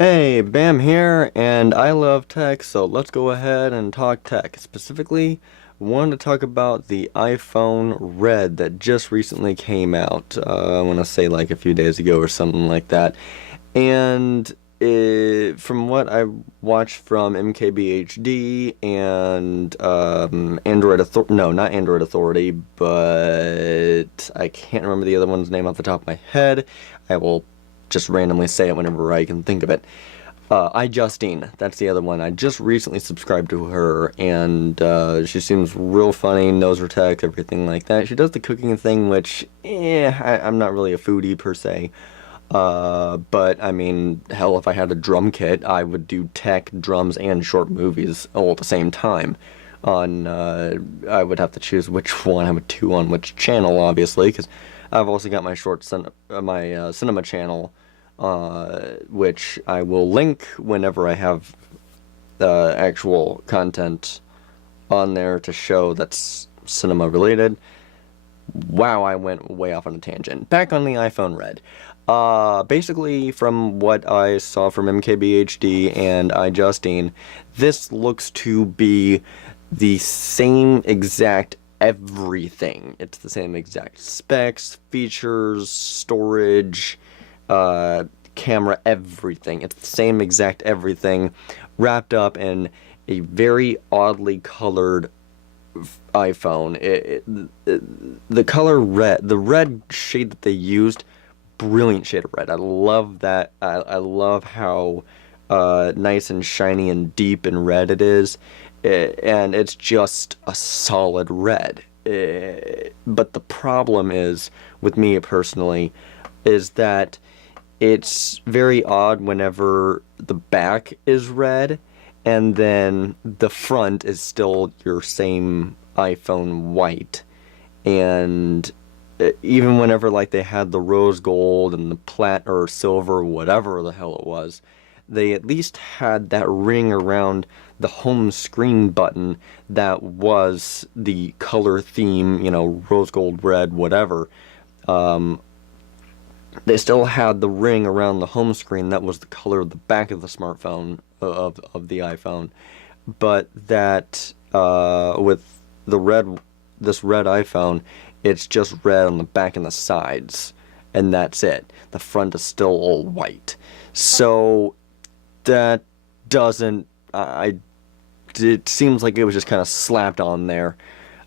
Hey, Bam here, and I love tech, so let's go ahead and talk tech. Specifically, wanted to talk about the iPhone Red that just recently came out. I want to say like a few days ago or something like that. And from what I watched from MKBHD and no, not Android Authority, but I can't remember the other one's name off the top of my head. I will just randomly say it whenever I can think of it. iJustine, that's the other one. I just recently subscribed to her, and she seems real funny, knows her tech, everything like that. She does the cooking thing, which, I'm not really a foodie per se. But I mean, hell, if I had a drum kit, I would do tech, drums, and short movies all at the same time. I would have to choose which one I would do on which channel, obviously, because I've also got my cinema channel, which I will link whenever I have actual content on there to show that's cinema related. Wow, I went way off on a tangent. Back on the iPhone Red. Basically, from what I saw from MKBHD and iJustine, this looks to be the same exact everything. It's the same exact specs, features, storage, camera, everything. It's the same exact everything wrapped up in a very oddly colored iPhone. The color red, the red shade that they used, brilliant shade of red. I love that. I love how nice and shiny and deep and red it is. And it's just a solid red. But the problem is, with me personally, is that it's very odd whenever the back is red and then the front is still your same iPhone white. And even whenever like they had the rose gold and the plat or silver, whatever the hell it was, they at least had that ring around the home screen button that was the color theme, rose gold, red, whatever. They still had the ring around the home screen that was the color of the back of the smartphone of the iPhone, but that with this red iPhone, it's just red on the back and the sides, and that's it. The front is still all white. So that doesn't it seems like it was just kind of slapped on there.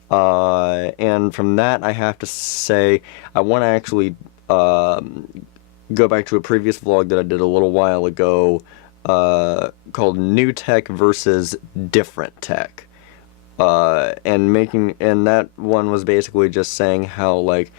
And from that, I have to say, I want to actually go back to a previous vlog that I did a little while ago, called New Tech versus Different Tech. And that one was basically just saying how, like,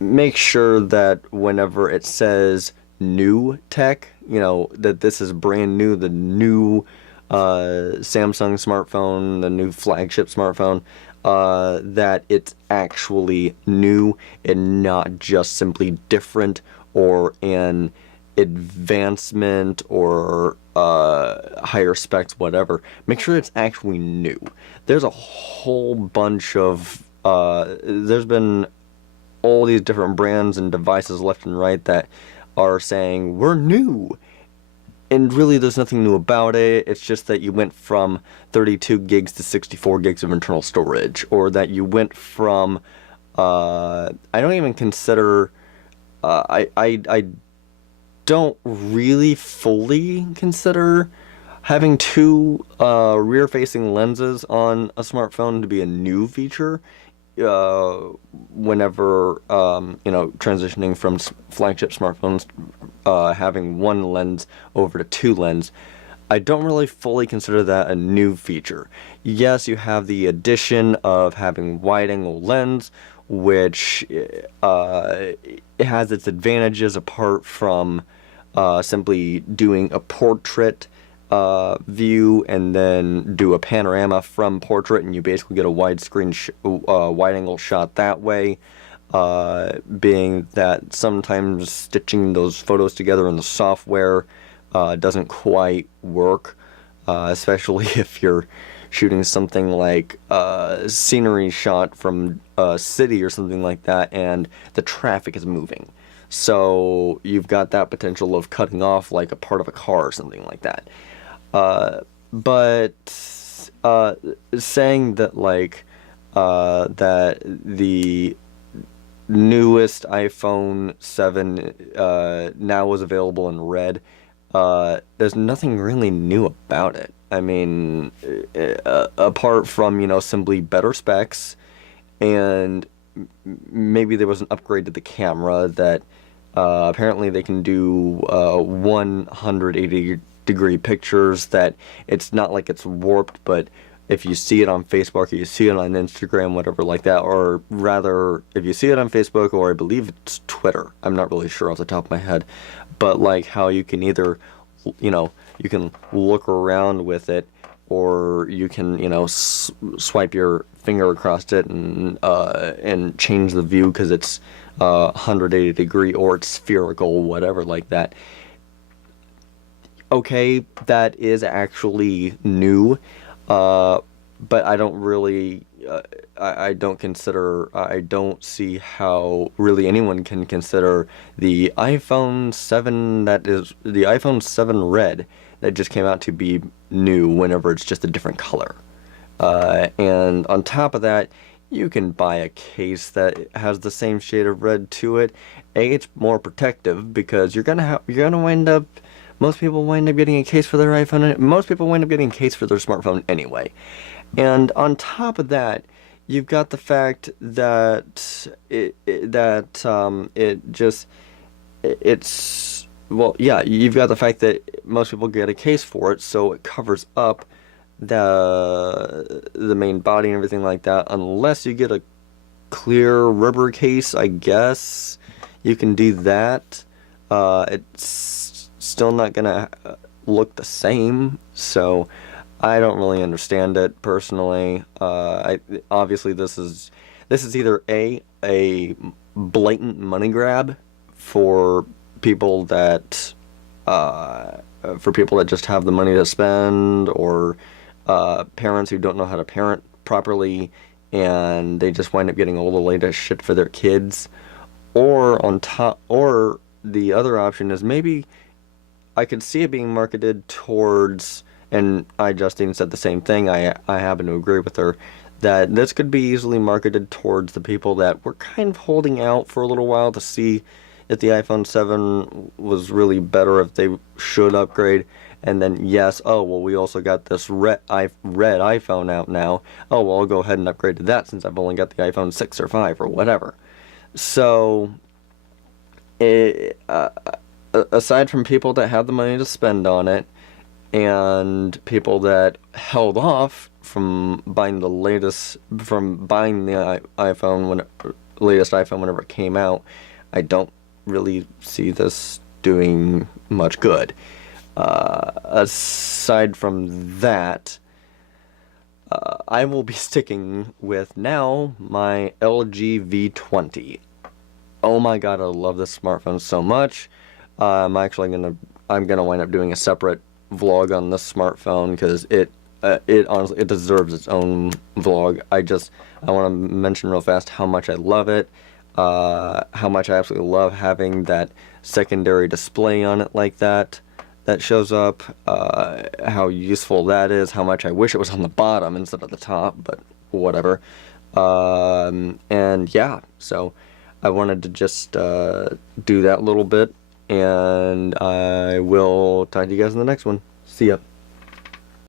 make sure that whenever it says new tech, that this is brand new, the new Samsung smartphone, the new flagship smartphone, that it's actually new and not just simply different or an advancement or higher specs, whatever. Make sure it's actually new. There's a whole bunch of there's been all these different brands and devices left and right that are saying we're new, and really there's nothing new about it. It's just that you went from 32 gigs to 64 gigs of internal storage, or that you went from I don't even consider I don't really fully consider having two rear-facing lenses on a smartphone to be a new feature. Whenever transitioning from flagship smartphones, having one lens over to two lens, I don't really fully consider that a new feature. Yes, you have the addition of having wide-angle lens, which it has its advantages apart from simply doing a portrait view and then do a panorama from portrait, and you basically get a wide-angle shot that way. Being that sometimes stitching those photos together in the software doesn't quite work, especially if you're shooting something like a scenery shot from a city or something like that, and the traffic is moving. So you've got that potential of cutting off like a part of a car or something like that. But saying that like that the newest iPhone 7 now is available in red, there's nothing really new about it. I mean, apart from, simply better specs, and maybe there was an upgrade to the camera that apparently they can do 180-degree pictures, that it's not like it's warped, but if you see it on Facebook or you see it on Instagram, whatever like that, or rather, if you see it on Facebook, or I believe it's Twitter, I'm not really sure off the top of my head, but like how you can either, you can look around with it, or you can, swipe your finger across it and change the view because it's 180 degree, or it's spherical, whatever like that. Okay, that is actually new, but I don't really, I don't consider, I don't see how really anyone can consider the iPhone 7 the iPhone 7 Red that just came out to be new whenever it's just a different color. And on top of that, you can buy a case that has the same shade of red to it. It's more protective because you're gonna wind up, most people wind up getting a case for their iPhone, and most people wind up getting a case for their smartphone anyway. And on top of that, you've got the fact that it's, well, yeah, you've got the fact that most people get a case for it, so it covers up the main body and everything like that, unless you get a clear rubber case. I guess you can do that. It's still not gonna look the same, so I don't really understand it personally. Obviously this is either a blatant money grab for people that just have the money to spend, or parents who don't know how to parent properly, and they just wind up getting all the latest shit for their kids. Or the other option is, maybe I could see it being marketed towards, and Justine said the same thing, I happen to agree with her, that this could be easily marketed towards the people that were kind of holding out for a little while to see if the iPhone 7 was really better, if they should upgrade. And then, yes, oh, well, we also got this red iPhone out now. Oh, well, I'll go ahead and upgrade to that since I've only got the iPhone 6 or 5 or whatever. So, aside from people that had the money to spend on it, and people that held off from buying the latest iPhone whenever it came out, I don't really see this doing much good. Aside from that, I will be sticking with now my LG V20. Oh my god, I love this smartphone so much. I'm gonna wind up doing a separate vlog on this smartphone because it honestly, it deserves its own vlog. I want to mention real fast how much I love it, how much I absolutely love having that secondary display on it like that shows up, how useful that is, how much I wish it was on the bottom instead of the top, but whatever. And yeah, so I wanted to just do that little bit, and I will talk to you guys in the next one. See ya.